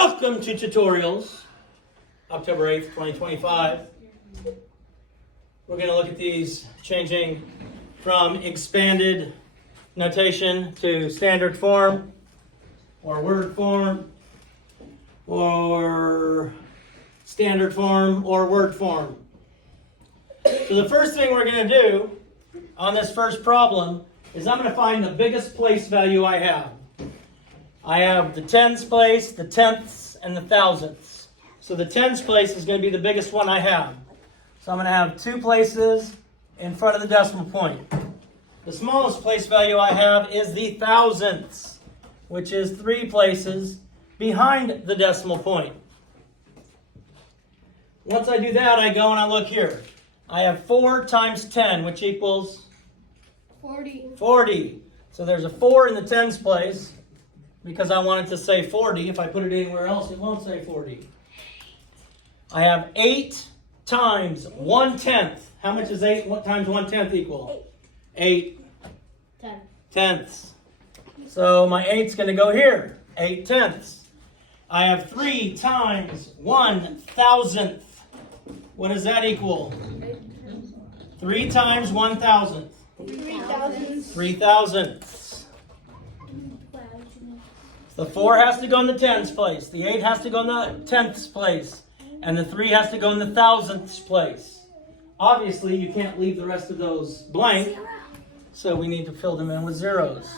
Welcome to Tutorials, October 8th, 2025. We're going to look at these changing from expanded notation to standard form, or word form, or standard form, or word form. So the first thing we're going to do on this first problem is I'm going to find the biggest place value I have. I have the tens place, the tenths, and the thousandths. So the tens place is going to be the biggest one I have. So I'm going to have 2 places in front of the decimal point. The smallest place value I have is the thousandths, which is 3 places behind the decimal point. Once I do that, I go and I look here. I have 4 times 10, which equals 40. So there's a 4 in the tens place, because I want it to say 40. If I put it anywhere else, it won't say 40. I have 8 times 1/10. How much is 8 times 1/10 equal? 8 tenths. So my 8's going to go here. 8 tenths. I have 3 times 1,000th. What does that equal? 3 times 1,000th. 3,000ths. The 4 has to go in the tens place. The 8 has to go in the tenths place. And the 3 has to go in the thousandths place. Obviously, you can't leave the rest of those blank. So we need to fill them in with zeros.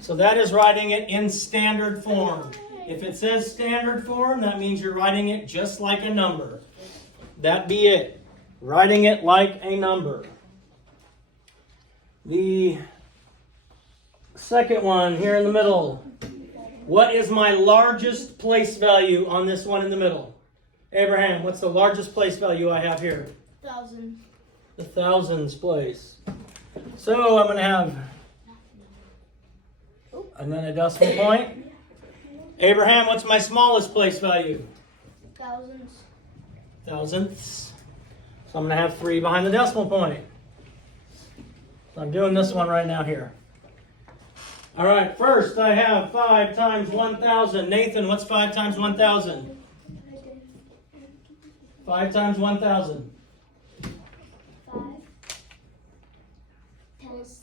So that is writing it in standard form. If it says standard form, that means you're writing it just like a number. That be it. Writing it like a number. The second one here in the middle. What is my largest place value on this one in the middle? Abraham, what's the largest place value I have here? 1,000. The thousands place. So I'm going to have, and then a decimal point. Abraham, what's my smallest place value? Thousands. Thousandths. So I'm going to have 3 behind the decimal point. So I'm doing this one right now here. All right, first I have 5 times 1,000. Nathan, what's 5 times 1,000? 5 times 1,000.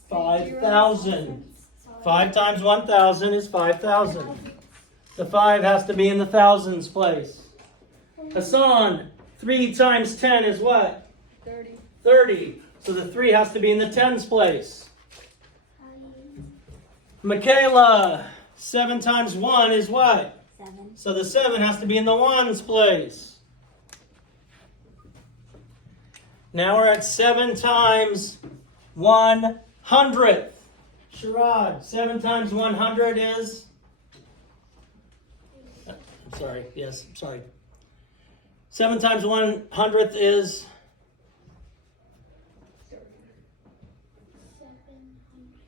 5,000. 5 times 1,000 is 5,000. The 5 has to be in the thousands place. Hassan, 3 times 10 is what? 30. So the 3 has to be in the tens place. Michaela, 7 times 1 is what? 7. So the 7 has to be in the ones place. Now we're at 7 times 100th. Sharad, 7 times 100 is? I'm sorry, yes, I'm sorry. 7 times 100th is?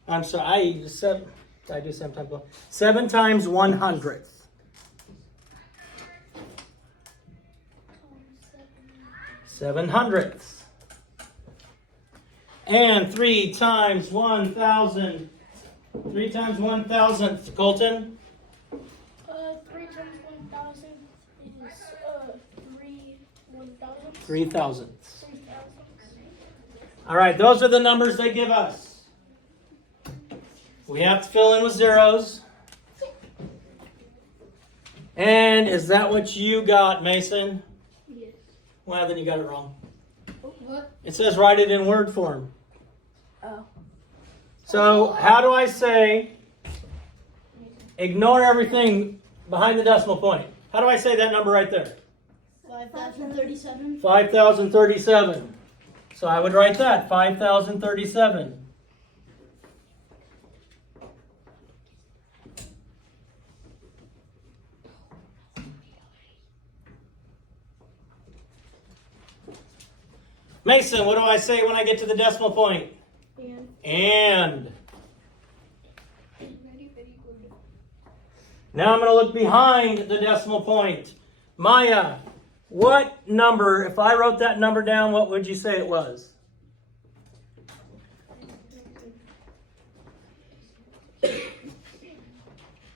I'm sorry, I do 7 times 1. 7 times 100th. 700ths. And 3 times 1,000. 3 times 1,000th. Colton? 3 times 1,000 is 3 1,000. 3,000ths. All right, those are the numbers they give us. We have to fill in with zeros. And is that what you got, Mason? Yes. Well, then you got it wrong. What? It says write it in word form. Oh. So how do I say ignore everything behind the decimal point? How do I say that number right there? 5,037. 5,037. So I would write that, 5,037. Mason, what do I say when I get to the decimal point? And. Now I'm going to look behind the decimal point. Maya, what number, if I wrote that number down, what would you say it was?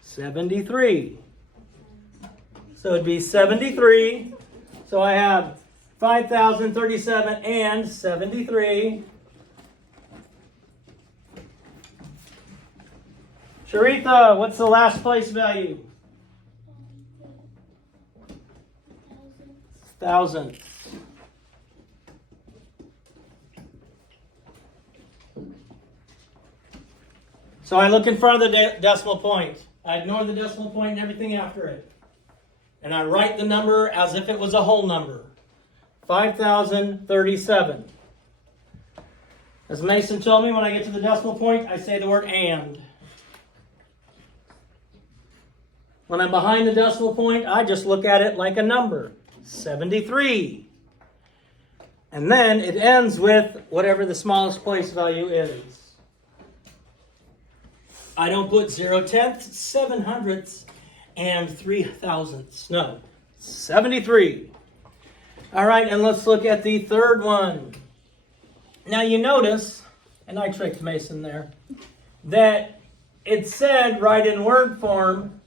73. So it'd be 73. So I have 5,037 and 73. Sharitha, what's the last place value? Thousandths. So I look in front of the decimal point. I ignore the decimal point and everything after it. And I write the number as if it was a whole number. 5,037. As Mason told me, when I get to the decimal point, I say the word and. When I'm behind the decimal point, I just look at it like a number. 73. And then it ends with whatever the smallest place value is. I don't put 0/10ths, 700ths, and 3,000ths. No, 73. All right, and let's look at the third one. Now you notice, and I tricked Mason there, that it said write in word form,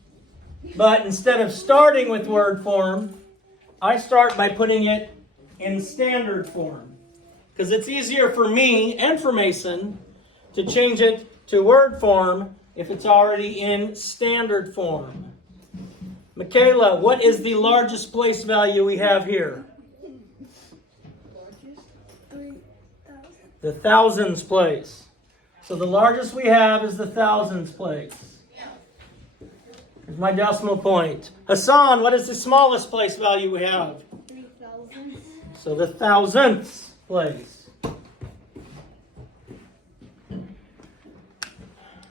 but instead of starting with word form, I start by putting it in standard form. Because it's easier for me and for Mason to change it to word form if it's already in standard form. Michaela, what is the largest place value we have here? The thousands place. So the largest we have is the thousands place. Here's my decimal point. Hassan, what is the smallest place value we have? 3,000. So the thousandths place.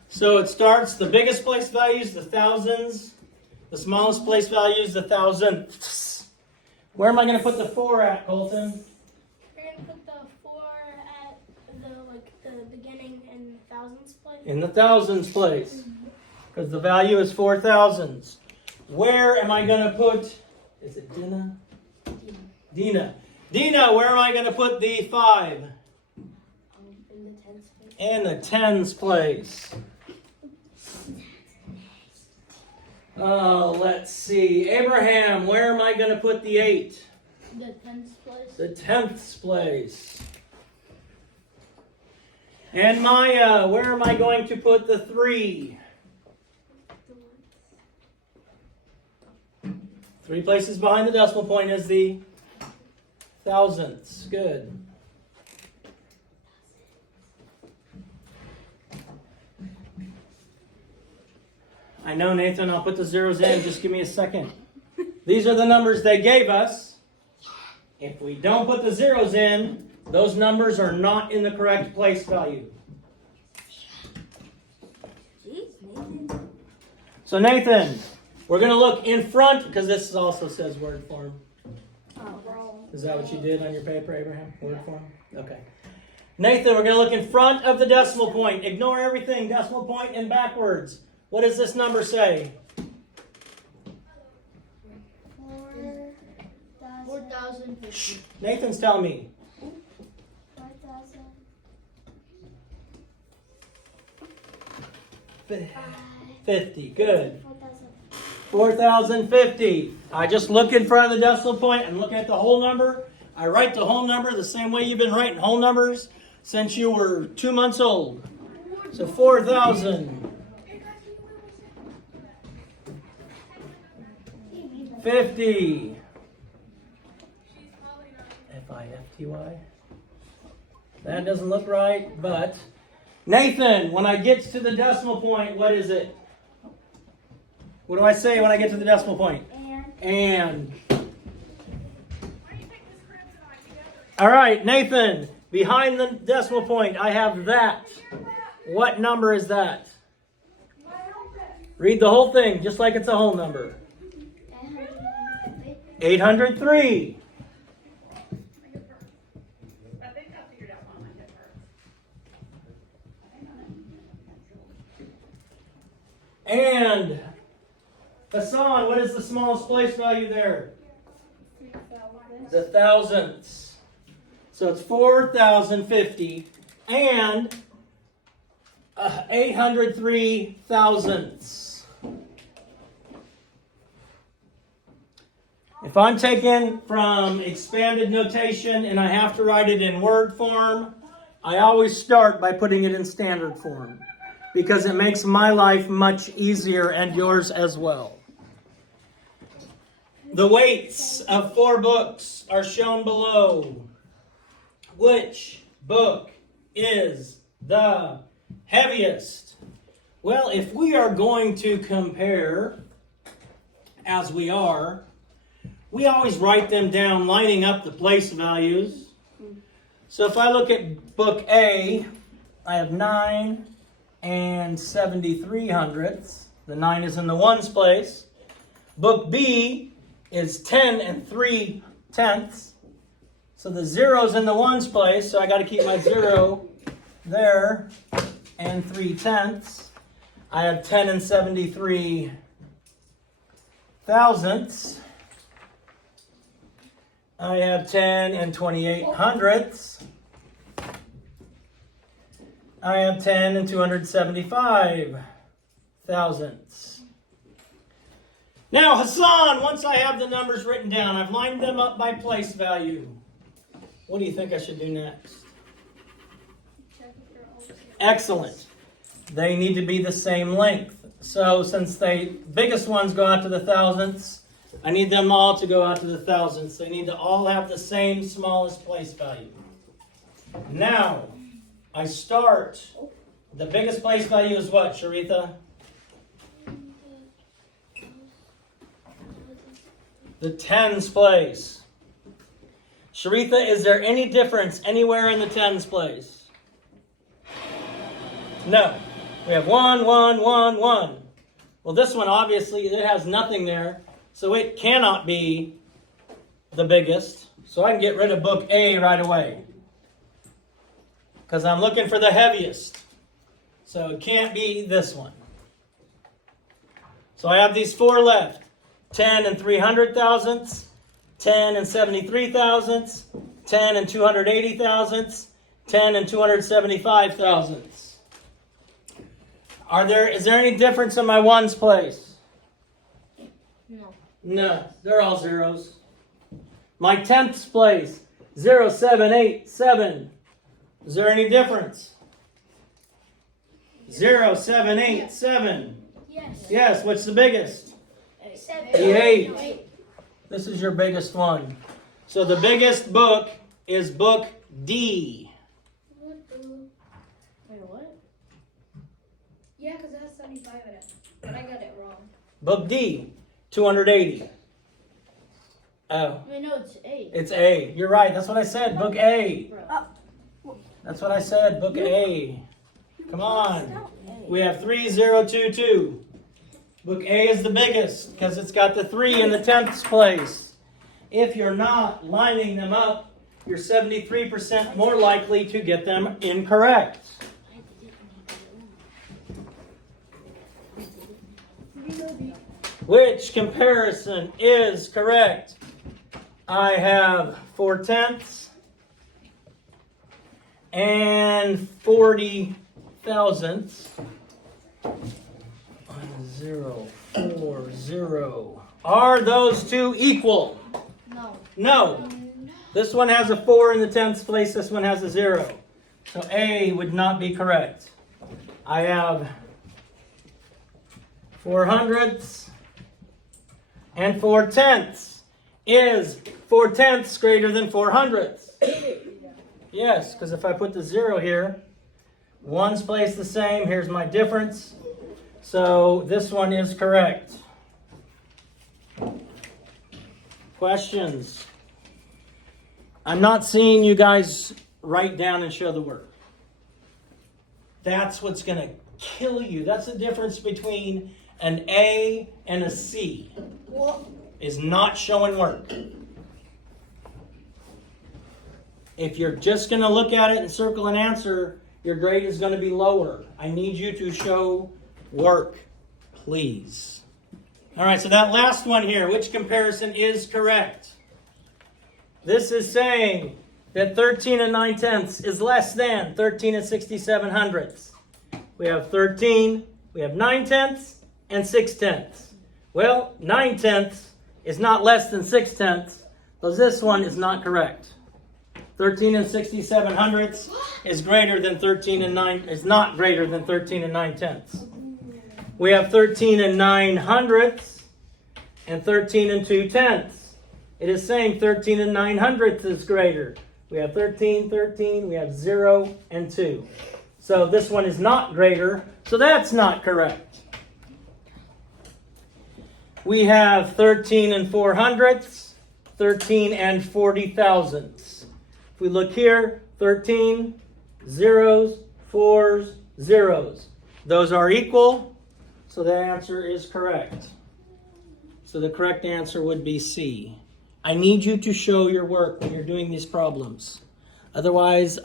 So it starts, the biggest place values, the thousands. The smallest place values, the thousandths. Where am I going to put the 4 at, Colton? You're going to put the 4 at the beginning and thousands place? In the thousands place. Because the value is 4,000s. Where am I going to put, is it Dina? Dina. Dina, where am I going to put the 5? In the tens place. In the tens place. Let's see. Abraham, where am I going to put the 8? The tens place. The tenths place. And Maya, where am I going to put the 3? 3 places behind the decimal point is the thousandths. Good. I know, Nathan, I'll put the zeros in. Just give me a second. These are the numbers they gave us. If we don't put the zeros in, those numbers are not in the correct place value. So Nathan, we're going to look in front, because this also says word form. Is that what you did on your paper, Abraham? Word form? Okay. Nathan, we're going to look in front of the decimal point. Ignore everything, decimal point and backwards. What does this number say? 4,050. Nathan's telling me. 50. Good. 4,050. I just look in front of the decimal point and look at the whole number. I write the whole number the same way you've been writing whole numbers since you were 2 months old. So 4,000. 50. F-I-F-T-Y. That doesn't look right, but Nathan, when I get to the decimal point, what is it? What do I say when I get to the decimal point? And. All right, Nathan, behind the decimal point, I have that. What number is that? Read the whole thing, just like it's a whole number. 803. And Hassan, what is the smallest place value there? The thousandths. So it's 4,050 and 803 thousandths. If I'm taking from expanded notation and I have to write it in word form, I always start by putting it in standard form because it makes my life much easier and yours as well. The weights of 4 books are shown below. Which book is the heaviest? Well, if we are going to compare, as we are, we always write them down lining up the place values. So if I look at book A, I have 9 and 73 hundredths. The 9 is in the ones place. Book B is 10 and 3 tenths. So the 0's in the ones place, so I got to keep my 0 there, and 3 tenths. I have 10 and 73 thousandths. I have 10 and 28 hundredths. I have 10 and 275 thousandths. Now, Hassan, once I have the numbers written down, I've lined them up by place value. What do you think I should do next? Excellent. They need to be the same length. So since the biggest ones go out to the thousandths, I need them all to go out to the thousandths. They need to all have the same smallest place value. Now, I start. The biggest place value is what, Sharitha? The tens place. Sharitha, is there any difference anywhere in the tens place? No. We have 1, 1, 1, 1. Well, this one, obviously, it has nothing there, so it cannot be the biggest. So I can get rid of book A right away, because I'm looking for the heaviest. So it can't be this one. So I have these 4 left. 10 and 300 thousandths, 10 and 73 thousandths, 10 and 280 thousandths, 10 and 275 thousandths. Is there any difference in my ones place? No. No, they're all zeros. My tenths place, 0, 7, 8, 7. Is there any difference? 0, 7, 8, 7. Yes. Yes, what's the biggest? 7. 8. This is your biggest one. So the biggest book is book D. Wait, what? Yeah, because it has 75 in it. But I got it wrong. Book D, 280. Oh, Wait, no, it's 8. it's A. You're right. That's what I said. Book A. That's what I said. Book A. Come on. We have 3022. Book A is the biggest because it's got the 3 in the tenths place. If you're not lining them up, you're 73% more likely to get them incorrect. Which comparison is correct? I have 4 tenths and 40 thousandths. 0, 4, 0. Are those two equal? No. No. This one has a 4 in the tenths place. This one has a 0. So A would not be correct. I have 4 hundredths and 4 tenths. Is 4 tenths greater than 4 hundredths? Yes, because if I put the 0 here, ones place the same. Here's my difference. So this one is correct. Questions? I'm not seeing you guys write down and show the work. That's what's going to kill you. That's the difference between an A and a C. Is not showing work. If you're just going to look at it and circle an answer, your grade is going to be lower. I need you to show work, please. All right, so that last one here, which comparison is correct? This is saying that 13 and 9 tenths is less than 13 and 67 hundredths. We have 13, we have 9 tenths, and 6 tenths. Well, 9 tenths is not less than 6/10, so this one is not correct. 13 and 67/100 is greater than 13 and 9, is not greater than 13 and 9/10. We have 13 and 9/100 and 13 and 2/10. It is saying 13 and 9/100 is greater. We have 13, 13, we have 0 and 2. So this one is not greater, so that's not correct. We have 13 and 4/100, 13 and 40,000. If we look here, 13, zeros, 4s, zeros. Those are equal, so the answer is correct. So the correct answer would be C. I need you to show your work when you're doing these problems. Otherwise,